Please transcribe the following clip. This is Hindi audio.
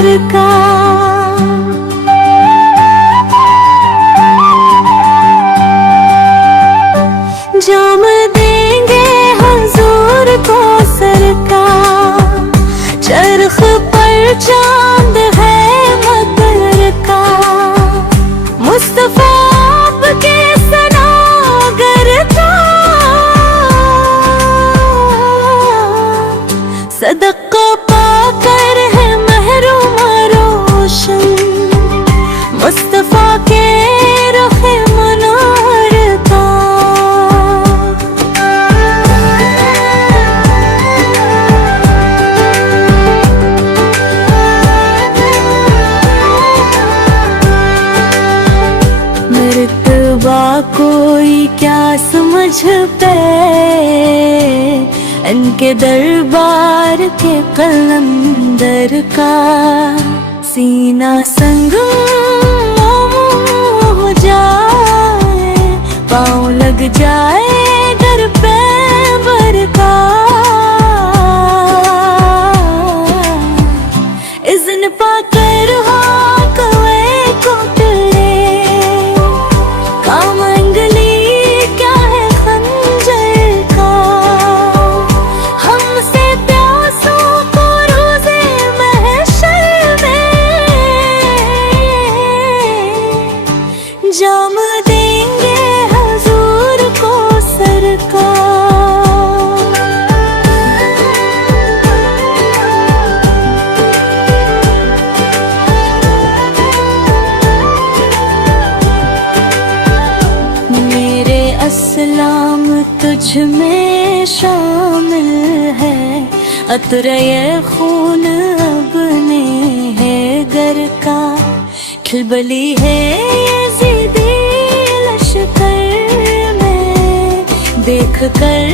घर का। जाम देंगे हुजूर को सरकार, चरख पर चांद है मकर का। मुस्तफा आपके सनागर का, सदका पाकर है महरूम रोशन, मुस्तफा के रुखे मनोहर का। मर्तबा कोई क्या समझ पे, इनके दरबार के कलंदर का। सीना संग हो जाए, पाँव लग जाए घर पे बर का। इज़्न पाकर हो कवे कोटले, काम अंगली क्या है खंजर का। हमसे प्यासों को रोज़े महशर में, जाम देंगे हुजूर को सरकार। मेरे अस्सलाम तुझ में शामिल है, अतरे खून अपने है घर का। खिलबली है यज़ीदी लश्कर में, देख कर